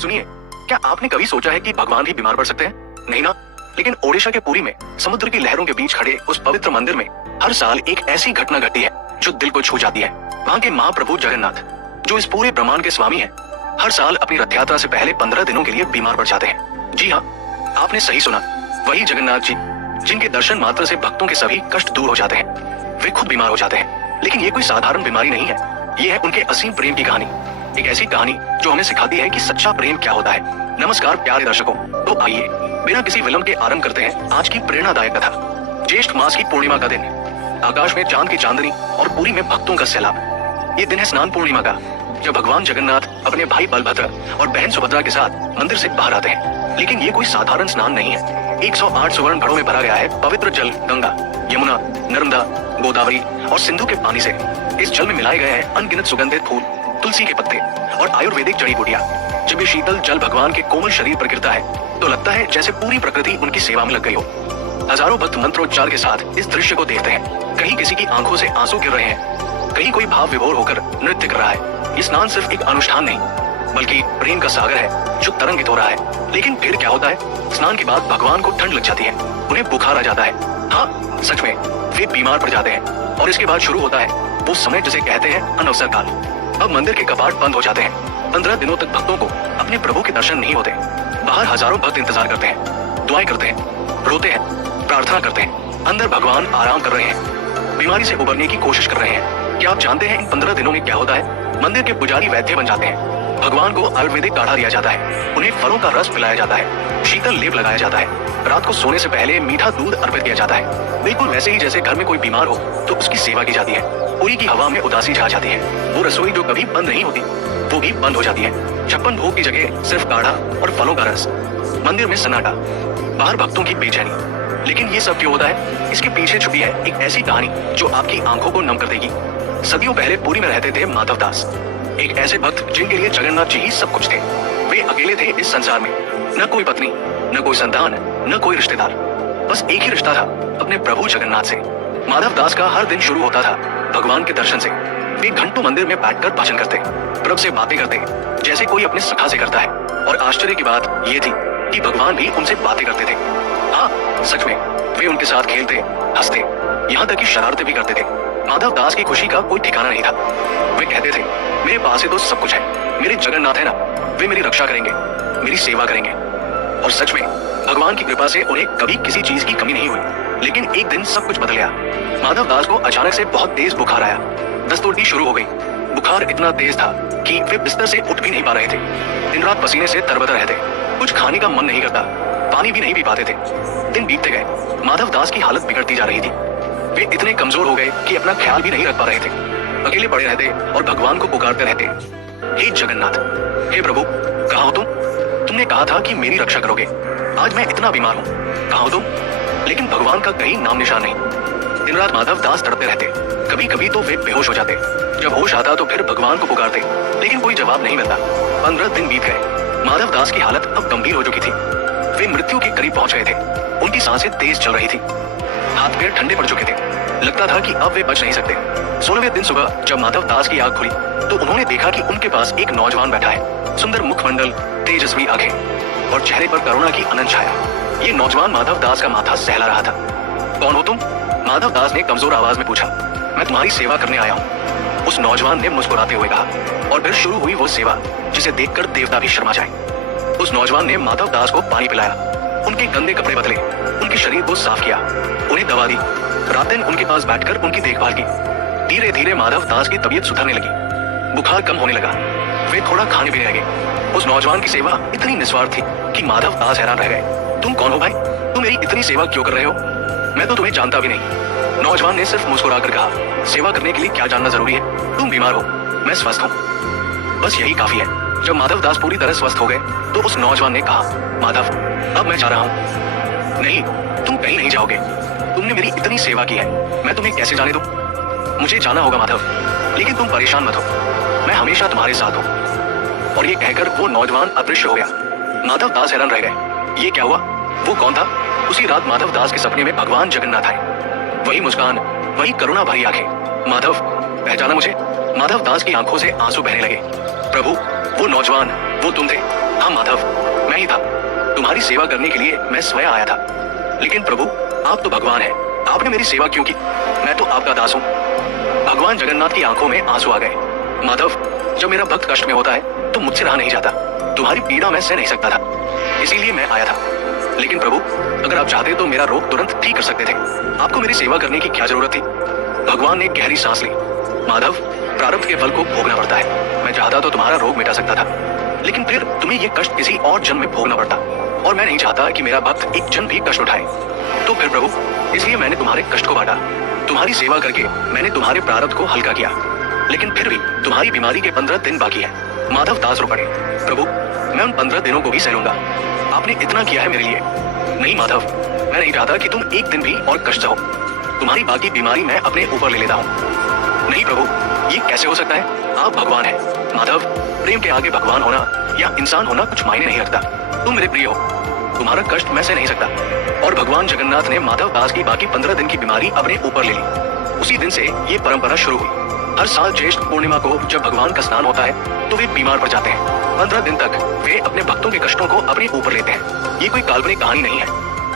सुनिए, क्या आपने कभी सोचा है कि भगवान भी बीमार पड़ सकते हैं? नहीं ना। लेकिन ओडिशा के पुरी में समुद्र की लहरों के बीच खड़े उस पवित्र मंदिर में हर साल एक ऐसी घटना घटती है जो दिल को छू जाती है। वहाँ के महाप्रभु जगन्नाथ, जो इस पूरे ब्रह्मांड के स्वामी हैं, हर साल अपनी रथ यात्रा से पहले 15 दिनों के लिए बीमार पड़ जाते हैं। जी हाँ, आपने सही सुना, वही जगन्नाथ जी, जिनके दर्शन मात्र से भक्तों के सभी कष्ट दूर हो जाते हैं। वे खुद बीमार हो जाते हैं, लेकिन ये कोई साधारण बीमारी नहीं है। ये है उनके असीम प्रेम की कहानी, एक ऐसी कहानी जो हमें सिखाती है कि सच्चा प्रेम क्या होता है। नमस्कार प्यारे दर्शकों, तो आइए बिना किसी विलंब के आरंभ करते हैं आज की प्रेरणादायक कथा। ज्येष्ठ मास की पूर्णिमा का दिन, आकाश में चांद की चांदनी और पुरी में भक्तों का सैलाब। ये दिन है स्नान पूर्णिमा का, जब भगवान जगन्नाथ अपने भाई बलभद्र और बहन सुभद्रा के साथ मंदिर से बाहर आते हैं। लेकिन ये कोई साधारण स्नान नहीं है। 108 सुवर्ण घड़ों में भरा गया है पवित्र जल गंगा, यमुना, नर्मदा, गोदावरी और सिंधु के पानी से। इस जल में मिलाए गए हैं अनगिनत सुगंधित फूल, तुलसी के पत्ते और आयुर्वेदिक जड़ी बूटियां। जब ये शीतल जल भगवान के कोमल शरीर पर गिरता है तो लगता है जैसे पूरी प्रकृति उनकी सेवा में लग गई हो। हजारों भक्त मंत्रोच्चार के साथ इस दृश्य को देखते हैं। कहीं किसी की आंखों से आंसू गिर रहे हैं, कहीं कोई भाव विभोर होकर नृत्य कर रहा है। ये स्नान सिर्फ एक अनुष्ठान नहीं, बल्कि प्रेम का सागर है जो तरंगित हो रहा है। लेकिन फिर क्या होता है? स्नान के बाद भगवान को ठंड लग जाती है, उन्हें बुखार आ जाता है। हाँ, सच में वे बीमार पड़ जाते हैं। और इसके बाद शुरू होता है वो समय जिसे कहते हैं अनवसर काल। अब मंदिर के कपाट बंद हो जाते हैं। 15 दिनों तक भक्तों को अपने प्रभु के दर्शन नहीं होते। बाहर हजारों भक्त इंतजार करते हैं, दुआएं करते हैं, रोते हैं, प्रार्थना करते हैं। अंदर भगवान आराम कर रहे हैं, बीमारी से उबरने की कोशिश कर रहे हैं। क्या आप जानते हैं इन 15 दिनों में क्या होता है? मंदिर के पुजारी वैद्य बन जाते हैं। भगवान को आयुर्वेदिक काढ़ा दिया जाता है, उन्हें फलों का रस पिलाया जाता है, शीतल लेप लगाया जाता है। रात को सोने से पहले मीठा दूध अर्पित किया जाता है, बिल्कुल वैसे ही जैसे घर में कोई बीमार हो तो उसकी सेवा की जाती है। पूरी की हवा में उदासी छा जाती है। वो रसोई जो कभी बंद नहीं होती वो भी बंद हो जाती है। 56 भोग की जगह सिर्फ काढ़ा और फलों का रस। मंदिर में सन्नाटा, बाहर भक्तों की बेचैनी। लेकिन ये सब क्यों होता है? इसके पीछे छुपी है एक ऐसी कहानी जो आपकी आंखों को नम कर देगी। सदियों पहले पुरी में रहते थे माधव दास, एक ऐसे भक्त जिनके लिए जगन्नाथ जी ही सब कुछ थे। वे अकेले थे इस संसार में, न कोई पत्नी, न कोई संतान, न कोई रिश्तेदार। बस एक ही रिश्ता था, अपने प्रभु जगन्नाथ से। माधव दास का हर दिन शुरू होता था भगवान के दर्शन से। वे घंटों मंदिर में बैठकर भजन करते, प्रभु से बातें करते, जैसे कोई अपने सखा से करता है। और आश्चर्य की बात ये थी कि भगवान भी उनसे बातें करते थे। हाँ, सच में वे उनके साथ खेलते, हंसते, यहाँ तक कि शरारतें भी करते थे। माधव दास की खुशी का कोई ठिकाना नहीं था। वे कहते थे, मेरे पास ही तो सब कुछ है, मेरे जगन्नाथ है ना, वे मेरी रक्षा करेंगे, मेरी सेवा करेंगे। और सच में भगवान की कृपा से उन्हें कभी किसी चीज की कमी नहीं हुई। लेकिन एक दिन सब कुछ बदल गया। माधव दास को अचानक से बहुत तेज बुखार आया। दस्त उल्टी शुरू हो गई। बुखार इतना तेज था कि वे बिस्तर से उठ भी नहीं पा रहे थे। दिन रात पसीने से तरबतर रहते, कुछ खाने का मन नहीं करता, पानी भी नहीं पी पाते थे। दिन बीतते गए, माधव दास की हालत बिगड़ती जा रही थी। वे इतने कमजोर हो गए कि अपना ख्याल भी नहीं रख पा रहे थे। अकेले पड़े रहते और भगवान को पुकारते रहते, हे जगन्नाथ, हे प्रभु, कहाँ हो तुम? तुमने कहा था कि मेरी रक्षा करोगे। आज मैं इतना बीमार हूँ, कहाँ हो तुम? लेकिन भगवान का कहीं नाम निशान नहीं। दिन रात माधव दास तड़पते रहते। कभी कभी तो वे बेहोश हो जाते। जब होश आता तो फिर भगवान को पुकारते, लेकिन कोई जवाब नहीं मिलता। 15 दिन बीत गए। माधव दास की हालत अब गंभीर हो चुकी थी। वे मृत्यु के करीब पहुंच गए थे। उनकी सांसें तेज चल रही थी, हाथ पैर ठंडे पड़ चुके थे। लगता था कि अब वे बच नहीं सकते। 16वें दिन सुबह जब माधव दास की आंख खुली तो उन्होंने देखा कि उनके पास एक नौजवान बैठा है। सुंदर मुखमंडल, तेजस्वी आंखें और चेहरे पर करुणा की अनंत छाया। ये नौजवान माधव दास का माथा सहला रहा था। कौन हो तुम? माधव दास ने कमजोर आवाज में पूछा। मैं तुम्हारी सेवा करने आया हूँ, उस नौजवान ने मुस्कुराते हुए कहा। और फिर शुरू हुई वो सेवा जिसे देखकर देवता भी शर्मा जाए। उस नौजवान ने माधव दास को पानी पिलाया, उनके गंदे कपड़े बदले, उनके शरीर को साफ किया, उन्हें दवा दी। रात दिन उनके पास बैठकर उनकी देखभाल की। धीरे धीरे माधव दास की तबीयत सुधरने लगी, बुखार कम होने लगा, वे थोड़ा खाने पीने लगे। उस नौजवान की सेवा इतनी निस्वार्थ थी कि माधव दास हैरान रह गए। तुम कौन हो भाई? तुम मेरी इतनी सेवा क्यों कर रहे हो? मैं तो तुम्हें जानता भी नहीं। नौजवान ने सिर्फ मुस्कुराकर कहा, सेवा करने के लिए क्या जानना जरूरी है? तुम बीमार हो, मैं स्वस्थ हूँ, बस यही काफी है। जब माधव दास पूरी तरह स्वस्थ हो गए तो उस नौजवान ने कहा, माधव, अब मैं जा रहा हूँ। नहीं, तुम कहीं नहीं जाओगे। तुमने मेरी इतनी सेवा की है, मैं तुम्हें कैसे जाने दूं? मुझे जाना होगा माधव, लेकिन तुम परेशान मत हो, मैं हमेशा तुम्हारे साथ हूँ। और ये कहकर वो नौजवान अदृश्य हो गया। माधव दास हैरान रह गए, ये क्या हुआ? वो कौन था? उसी रात माधव दास के सपने में भगवान जगन्नाथ आए। वही मुस्कान, वही करुणा भरी आंखें। माधव, पहचाना मुझे? माधव दास की आंखों से आंसू बहने लगे। प्रभु, वो नौजवान, वो तुम थे। हाँ माधव, मैं ही था। तुम्हारी सेवा करने के लिए मैं स्वयं आया था। लेकिन प्रभु, आप तो भगवान हैं, आपने मेरी सेवा क्यों की? मैं तो आपका दास हूँ। भगवान जगन्नाथ की आंखों में आंसू आ गए। माधव, जब मेरा भक्त कष्ट में होता है तो मुझसे रहा नहीं जाता। तुम्हारी पीड़ा मैं सह नहीं सकता था, इसीलिए मैं आया था। लेकिन प्रभु, अगर आप चाहते तो मेरा रोग तुरंत ठीक कर सकते थे। आपको मेरी सेवा करने की क्या जरूरत थी? भगवान ने गहरी सांस ली। माधव, प्रारब्ध के फल को भोगना पड़ता है। मैं चाहता तो तुम्हारा रोग मिटा सकता था, लेकिन फिर तुम्हें ये कष्ट किसी और जन्म में भोगना पड़ता, और मैं नहीं चाहता कि मेरा भक्त एक जन्म भी कष्ट उठाए। तो फिर प्रभु, इसलिए मैंने तुम्हारे कष्ट को बांटा। तुम्हारी सेवा करके मैंने तुम्हारे प्रारब्ध को हल्का किया। लेकिन फिर भी तुम्हारी बीमारी के 15 दिन बाकी है। माधव दास रो पड़े। प्रभु, मैं उन 15 दिनों को भी सह लूंगा। आपने इतना किया है मेरे लिए। नहीं माधव, मैं नहीं चाहता कि तुम एक दिन भी और कष्ट सहो। तुम्हारी बाकी बीमारी मैं अपने ऊपर ले लेता हूँ। नहीं प्रभु, ये कैसे हो सकता है? आप भगवान हैं। माधव, प्रेम के आगे भगवान होना या इंसान होना कुछ मायने नहीं रखता। तुम मेरे प्रिय हो, तुम्हारा कष्ट मैं सह नहीं सकता। और भगवान जगन्नाथ ने माधव दास की बाकी 15 दिन की बीमारी अपने ऊपर ले ली। उसी दिन से ये परंपरा शुरू हुई। हर साल ज्येष्ठ पूर्णिमा को जब भगवान का स्नान होता है तो वे बीमार पड़ जाते हैं। 15 दिन तक वे अपने भक्तों के कष्टों को अपने ऊपर लेते हैं। ये कोई काल्पनिक कहानी नहीं है,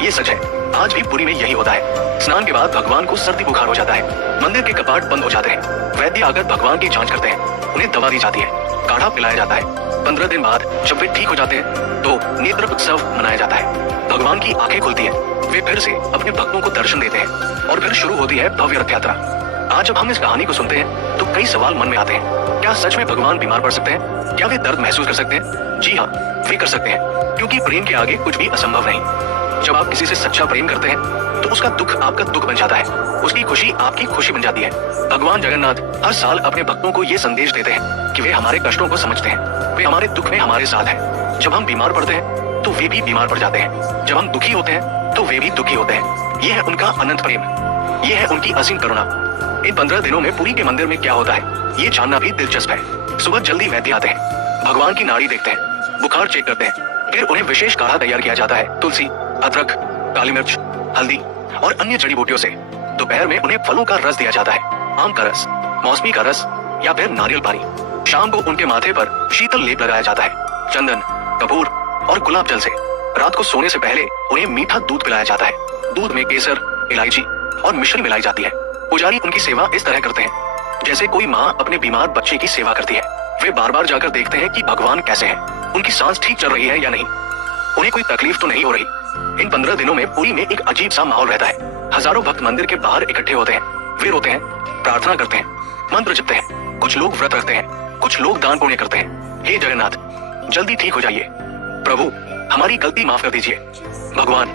ये सच है। आज भी पुरी में यही होता है। स्नान के बाद भगवान को सर्दी बुखार हो जाता है। मंदिर के कपाट बंद हो जाते हैं। वैद्य आकर भगवान की जांच करते हैं। उन्हें दवा दी जाती है, काढ़ा पिलाया जाता है। 15 दिन बाद जब वे ठीक हो जाते हैं तो नेत्र उत्सव मनाया जाता है। भगवान की आंखें खुलती है, वे फिर से अपने भक्तों को दर्शन देते हैं, और फिर शुरू होती है भव्य रथ यात्रा। आज जब हम इस कहानी को सुनते हैं तो कई सवाल मन में आते हैं। क्या सच में भगवान बीमार पड़ सकते हैं? क्या वे दर्द महसूस कर सकते हैं? जी हाँ, वे कर सकते हैं, क्योंकि प्रेम के आगे कुछ भी असंभव नहीं। जब आप किसी से सच्चा प्रेम करते हैं तो उसका दुख आपका दुख बन जाता है, उसकी खुशी आपकी खुशी बन जाती है। भगवान जगन्नाथ हर साल अपने भक्तों को ये संदेश देते हैं कि वे हमारे कष्टों को समझते हैं, वे हमारे दुख में हमारे साथ हैं। जब हम बीमार पड़ते हैं तो वे भी बीमार पड़ जाते हैं। जब हम दुखी होते हैं तो वे भी दुखी होते हैं। ये है उनका अनंत प्रेम, ये है उनकी असीम करुणा। इन 15 दिनों में पुरी के मंदिर में क्या होता है ये जानना भी दिलचस्प है। सुबह जल्दी वैद्य आते हैं, भगवान की नाड़ी देखते हैं, बुखार चेक करते हैं। फिर उन्हें विशेष काढ़ा तैयार किया जाता है, तुलसी, अदरक, काली मिर्च, हल्दी और अन्य जड़ी बूटियों से। दोपहर में उन्हें फलों का रस दिया जाता है, आम का रस, मौसमी का रस या फिर नारियल पानी। शाम को उनके माथे पर शीतल लेप लगाया जाता है, चंदन, कपूर और गुलाब जल से। रात को सोने से पहले उन्हें मीठा दूध पिलाया जाता है। दूध में केसर, इलायची और मिश्री मिलाई जाती है। पुजारी उनकी सेवा इस तरह करते हैं जैसे कोई माँ अपने बीमार बच्चे की सेवा करती है। वे बार बार जाकर देखते हैं कि भगवान कैसे हैं, उनकी सांस ठीक चल रही है या नहीं, उन्हें कोई तकलीफ तो नहीं हो रही। इन 15 दिनों में पुरी में एक अजीब सा माहौल रहता है। हजारों भक्त मंदिर के बाहर इकट्ठे होते हैं। वे रोते हैं, प्रार्थना करते हैं, मंत्र जपते हैं। कुछ लोग व्रत रखते हैं, कुछ लोग दान पुण्य करते हैं। हे जगन्नाथ, जल्दी ठीक हो जाइए। प्रभु, हमारी गलती माफ कर दीजिए। भगवान,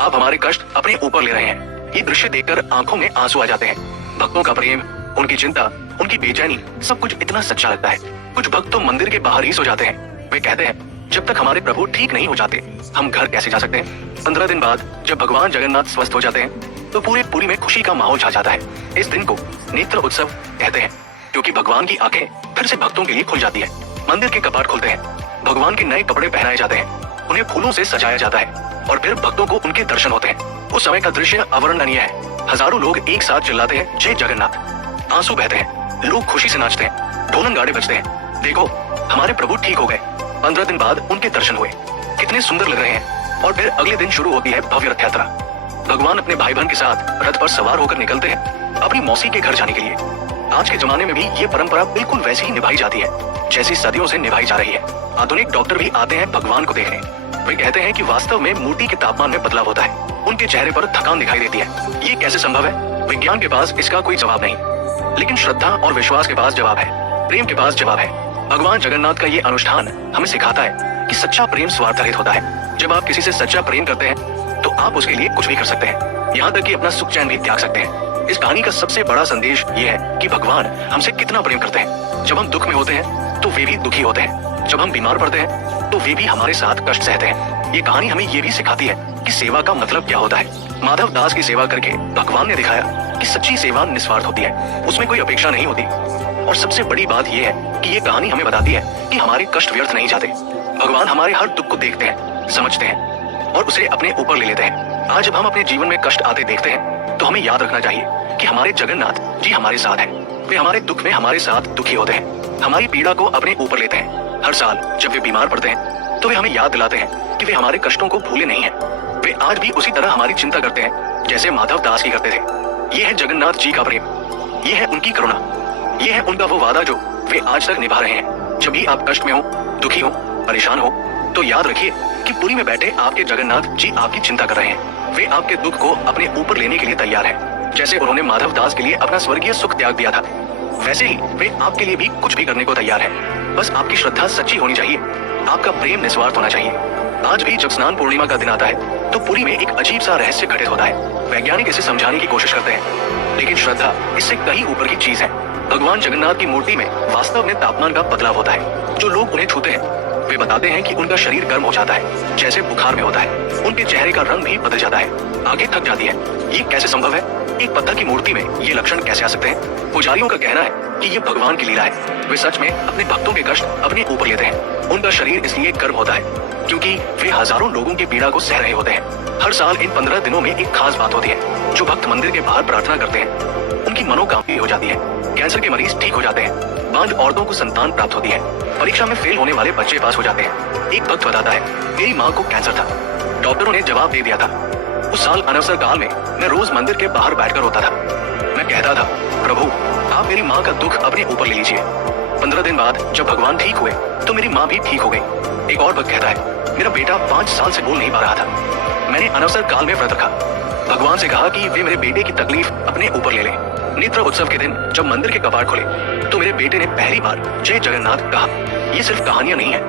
आप हमारे कष्ट अपने ऊपर ले रहे हैं। ये दृश्य देखकर आंखों में आंसू आ जाते हैं। भक्तों का प्रेम, उनकी चिंता, उनकी बेचैनी, सब कुछ इतना सच्चा लगता है। कुछ भक्त तो मंदिर के बाहर ही सो जाते हैं। वे कहते हैं, जब तक हमारे प्रभु ठीक नहीं हो जाते हम घर कैसे जा सकते हैं? 15 दिन बाद जब भगवान जगन्नाथ स्वस्थ हो जाते हैं तो पूरे पुरी में खुशी का माहौल छा जाता है। इस दिन को नेत्र उत्सव कहते हैं, क्योंकि भगवान की आंखें फिर से भक्तों के लिए खुल जाती है। मंदिर के कपाट खुलते हैं, भगवान के नए कपड़े पहनाए जाते हैं, उन्हें फूलों से सजाया जाता है, और फिर भक्तों को उनके दर्शन होते हैं। उस समय का दृश्य अवर्णनीय है। हजारों लोग एक साथ चिल्लाते हैं, जय जगन्नाथ। आंसू बहते हैं, लोग खुशी से नाचते हैं, ढोलन गाड़े बजते हैं। देखो, हमारे प्रभु ठीक हो गए। 15 दिन बाद उनके दर्शन हुए, कितने सुंदर लग रहे हैं। और फिर अगले दिन शुरू होती है भव्य रथ यात्रा। भगवान अपने भाई बहन के साथ रथ पर सवार होकर निकलते हैं अपनी मौसी के घर जाने के लिए। आज के जमाने में भी ये परंपरा बिल्कुल वैसे ही निभाई जाती है जैसी सदियों से निभाई जा रही है। आधुनिक डॉक्टर भी आते हैं भगवान को देखने। वे कहते हैं कि वास्तव में मूर्ति के तापमान में बदलाव होता है, उनके चेहरे पर थकान दिखाई देती है। ये कैसे संभव है? विज्ञान के पास इसका कोई जवाब नहीं, लेकिन श्रद्धा और विश्वास के पास जवाब है, प्रेम के पास जवाब है। भगवान जगन्नाथ का ये अनुष्ठान हमें सिखाता है कि सच्चा प्रेम स्वार्थरहित होता है। जब आप किसी से सच्चा प्रेम करते हैं तो आप उसके लिए कुछ भी कर सकते हैं, यहाँ तक कि अपना सुख चैन भी त्याग सकते हैं। इस कहानी का सबसे बड़ा संदेश ये है कि भगवान हमसे कितना प्रेम करते हैं। जब हम दुख में होते हैं तो वे भी दुखी होते हैं, जब हम बीमार पड़ते हैं तो वे भी हमारे साथ कष्ट सहते हैं। ये कहानी हमें ये भी सिखाती है कि सेवा का मतलब क्या होता है। माधव दास की सेवा करके भगवान ने दिखाया कि सच्ची सेवा निस्वार्थ होती है, उसमें कोई अपेक्षा नहीं होती। और सबसे बड़ी बात यह है कि ये कहानी हमें बताती है कि हमारे कष्ट व्यर्थ नहीं जाते। भगवान हमारे हर दुख को देखते हैं, समझते हैं और उसे अपने ऊपर ले लेते हैं। आज जब हम अपने जीवन में कष्ट आते देखते हैं तो हमें याद रखना चाहिए कि हमारे जगन्नाथ जी हमारे साथ हैं। वे हमारे दुख में हमारे साथ दुखी होते हैं, हमारी पीड़ा को अपने ऊपर लेते हैं। हर साल जब वे बीमार पड़ते हैं तो वे हमें याद दिलाते हैं कि वे हमारे कष्टों को भूले नहीं हैं। वे आज भी उसी तरह हमारी चिंता करते हैं जैसे माधव दास की करते थे। ये है जगन्नाथ जी का प्रेम, ये है उनकी करुणा, ये है उनका वो वादा जो वे आज तक निभा रहे हैं। जब भी आप कष्ट में हो, दुखी हो, परेशान हो, तो याद रखिए कि पुरी में बैठे आपके जगन्नाथ जी आपकी चिंता कर रहे हैं। वे आपके दुख को अपने ऊपर लेने के लिए तैयार हैं। जैसे उन्होंने माधव दास के लिए अपना स्वर्गीय सुख त्याग दिया था, वैसे ही वे आपके लिए भी कुछ भी करने को तैयार है। बस आपकी श्रद्धा सच्ची होनी चाहिए, आपका प्रेम निस्वार्थ होना चाहिए। आज भी जब स्नान पूर्णिमा का दिन आता है तो पुरी में एक अजीब सा रहस्य घटित होता है। वैज्ञानिक इसे समझाने की कोशिश करते हैं, लेकिन श्रद्धा इससे कहीं ऊपर की चीज है। भगवान जगन्नाथ की मूर्ति में वास्तव में तापमान का बदलाव होता है। जो लोग उन्हें छूते हैं वे बताते हैं कि उनका शरीर गर्म हो जाता है, जैसे बुखार में होता है। उनके चेहरे का रंग भी बदल जाता है, आंखें थक जाती है। ये कैसे संभव है? एक पत्थर की मूर्ति में ये लक्षण कैसे आ सकते हैं? पुजारियों का कहना है कि ये भगवान की लीला है। वे सच में अपने भक्तों के कष्ट अपने ऊपर लेते हैं। उनका शरीर इसलिए गर्म होता है क्योंकि वे हजारों लोगों की पीड़ा को सह रहे होते हैं। हर साल इन 15 दिनों में एक खास बात होती है। जो भक्त मंदिर के बाहर प्रार्थना करते हैं उनकी मनोकामना हो जाती है। कैंसर के मरीज ठीक हो जाते हैं, बांझ औरतों को संतान प्राप्त होती है, परीक्षा में फेल होने वाले बच्चे पास हो जाते हैं। एक भक्त बताता है, मेरी माँ को कैंसर था, डॉक्टरों ने जवाब दे दिया था। उस साल अनवसर काल में मैं रोज मंदिर के बाहर बैठकर रोता था। मैं कहता था, प्रभु आप मेरी माँ का दुख अपने ऊपर ले लीजिए। 15 दिन बाद जब भगवान ठीक हुए तो मेरी माँ भी ठीक हो गई। एक और भक्त कहता है, मेरा बेटा 5 साल से बोल नहीं पा रहा था। मैंने अनवसर काल में व्रत रखा, भगवान से कहा कि वे मेरे बेटे की तकलीफ अपने ऊपर ले लें। नेत्र उत्सव के दिन जब मंदिर के कपाट खुले तो मेरे बेटे ने पहली बार जय जगन्नाथ कहा। ये सिर्फ कहानियां नहीं है,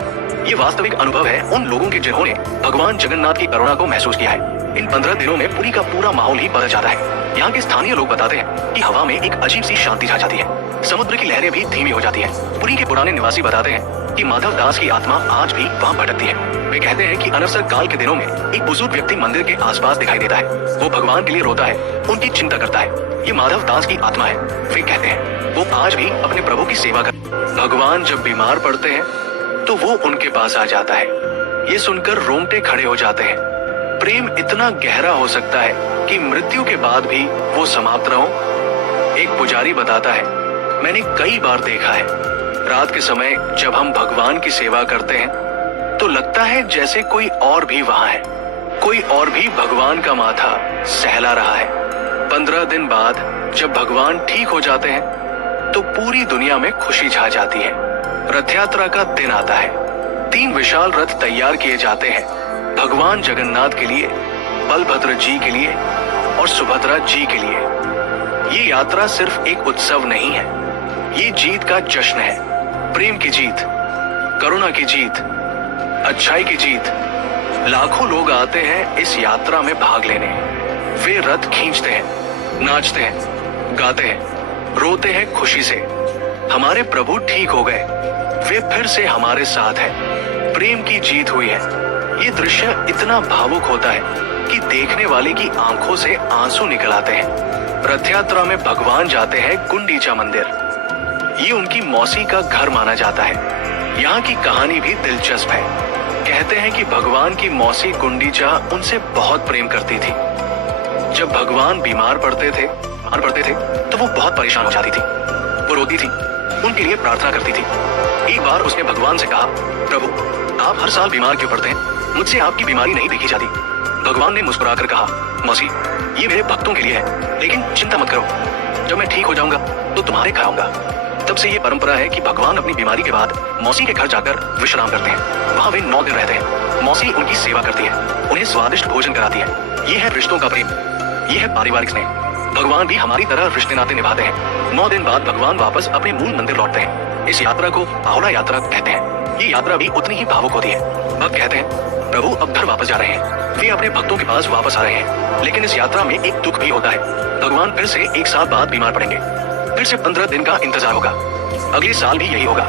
ये वास्तविक अनुभव है उन लोगों के जिन्होंने भगवान जगन्नाथ की करुणा को महसूस किया है। इन 15 दिनों में पुरी का पूरा माहौल ही बदल जाता है। यहाँ के स्थानीय लोग बताते हैं कि हवा में एक अजीब सी शांति छा जाती है, समुद्र की लहरें भी धीमी हो जाती है। पुरी के पुराने निवासी बताते हैं कि माधव दास की आत्मा आज भी वहाँ भटकती है। वे कहते हैं कि अनवसर काल के दिनों में एक बुजुर्ग व्यक्ति मंदिर के आसपास दिखाई देता है। वो भगवान के लिए रोता है, उनकी चिंता करता है। ये माधव दास की आत्मा है। वे कहते हैं वो आज भी अपने प्रभु की सेवा कर। भगवान जब बीमार पड़ते हैं तो वो उनके पास आ जाता है। ये सुनकर रोंगटे खड़े हो जाते हैं। प्रेम इतना गहरा हो सकता है कि मृत्यु के बाद भी वो समाप्त न हो। एक पुजारी बताता है, मैंने कई बार देखा है रात के समय जब हम भगवान की सेवा करते हैं तो लगता है जैसे कोई और भी वहां है, कोई और भी भगवान का माथा सहला रहा है। 15 दिन बाद जब भगवान ठीक हो जाते हैं तो पूरी दुनिया में खुशी छा जाती है। रथ यात्रा का दिन आता है। 3 विशाल रथ तैयार किए जाते हैं, भगवान जगन्नाथ के लिए, बलभद्र जी के लिए और सुभद्रा जी के लिए। ये यात्रा सिर्फ एक उत्सव नहीं है, ये जीत का जश्न है। प्रेम की जीत, करुणा की जीत, अच्छाई की जीत। लाखों लोग आते हैं इस यात्रा में भाग लेने। वे रथ खींचते हैं, नाचते हैं, गाते हैं, रोते हैं खुशी से। हमारे प्रभु ठीक हो गए, वे फिर से हमारे साथ हैं। प्रेम की जीत हुई है। ये दृश्य इतना भावुक होता है कि देखने वाले की आंखों से आंसू निकल आते हैं। रथ यात्रा में भगवान जाते हैं गुंडीचा मंदिर। ये उनकी मौसी का घर माना जाता है। यहाँ की कहानी भी दिलचस्प है। कहते हैं कि भगवान की मौसी गुंडीचा उनसे बहुत प्रेम करती थी। जब भगवान बीमार पड़ते थे तो वो बहुत परेशान हो जाती थी। वो रोती थी, उनके लिए प्रार्थना करती थी। एक बार उसने भगवान से कहा, प्रभु आप हर साल बीमार क्यों पड़ते हैं? मुझसे आपकी बीमारी नहीं देखी जाती। भगवान ने मुस्कुराकर कहा, मौसी ये मेरे भक्तों के लिए है, लेकिन चिंता मत करो, जब मैं ठीक हो जाऊंगा तो तुम्हारे घर आऊंगा। तब से ये परंपरा है कि भगवान अपनी बीमारी के बाद मौसी के घर जाकर विश्राम करते हैं। वहाँ वे 9 दिन रहते हैं। मौसी उनकी सेवा करती है, उन्हें स्वादिष्ट भोजन कराती है। ये है रिश्तों का प्रेम, ये है पारिवारिक स्नेह। भगवान भी हमारी तरह रिश्ते नाते निभाते हैं। 9 दिन बाद भगवान वापस अपने मूल मंदिर लौटते हैं। इस यात्रा को आहोड़ा यात्रा कहते हैं। ये यात्रा भी उतनी ही भावुक होती है। भक्त कहते हैं, प्रभु अब घर वापस जा रहे हैं, वे अपने भक्तों के पास वापस आ रहे हैं। लेकिन इस यात्रा में एक दुख भी होता है। भगवान फिर से 1 साल बाद बीमार पड़ेंगे, फिर से 15 दिन का इंतजार होगा। अगले साल भी यही होगा।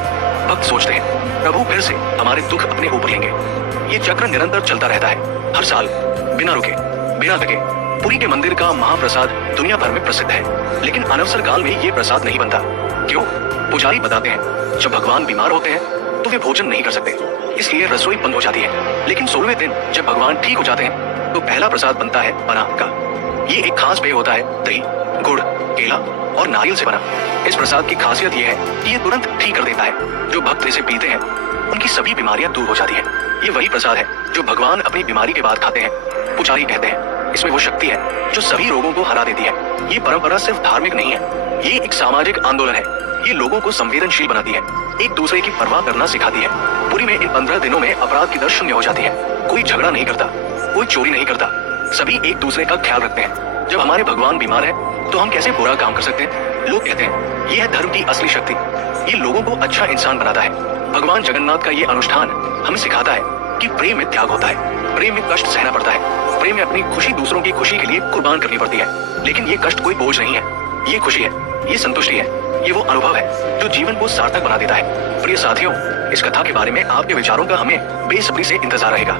भक्त सोचते हैं, प्रभु फिर से हमारे दुख अपने ऊपर लेंगे। ये चक्र निरंतर चलता रहता है। हर साल बिना रुके, बिना थके। पुरी के मंदिर का महाप्रसाद दुनिया भर में प्रसिद्ध है, लेकिन अनवसर काल में ये प्रसाद नहीं बनता। क्यों? पुजारी बताते हैं, जब भगवान बीमार होते हैं तो वे भोजन नहीं कर सकते, इसलिए रसोई बंद हो जाती है। लेकिन 16वें दिन जब भगवान ठीक हो जाते हैं तो पहला प्रसाद बनता है पना का। ये एक खास पेय होता है, दही, गुड़, केला और नारियल से बना। इस प्रसाद की खासियत यह है कि ये तुरंत ठीक कर देता है। जो भक्त इसे पीते हैं उनकी सभी बीमारियां दूर हो जाती हैं। ये वही प्रसाद है जो भगवान अपनी बीमारी के बाद खाते हैं। पुजारी कहते हैं इसमें वो शक्ति है जो सभी रोगों को हरा देती है। ये परंपरा सिर्फ धार्मिक नहीं है, ये एक सामाजिक आंदोलन है। ये लोगों को संवेदनशील बनाती है, एक दूसरे की परवाह करना सिखाती है। पुरी में इन 15 दिनों में अपराध की दर शून्य हो जाती है। कोई झगड़ा नहीं करता, कोई चोरी नहीं करता, सभी एक दूसरे का ख्याल रखते हैं। जब हमारे भगवान बीमार है तो हम कैसे बुरा काम कर सकते हैं? लोग कहते हैं यह है धर्म की असली शक्ति, ये लोगों को अच्छा इंसान बनाता है। भगवान जगन्नाथ का ये अनुष्ठान हमें सिखाता है कि प्रेम में त्याग होता है, प्रेम में कष्ट सहना पड़ता है, प्रेम में अपनी खुशी दूसरों की खुशी के लिए कुर्बान करनी पड़ती है। लेकिन ये कष्ट कोई बोझ नहीं है, ये खुशी है, ये संतुष्टि है, ये वो अनुभव है जो जीवन को सार्थक बना देता है। प्रिय साथियों, इस कथा के बारे में आपके विचारों का हमें बेसब्री से इंतजार रहेगा।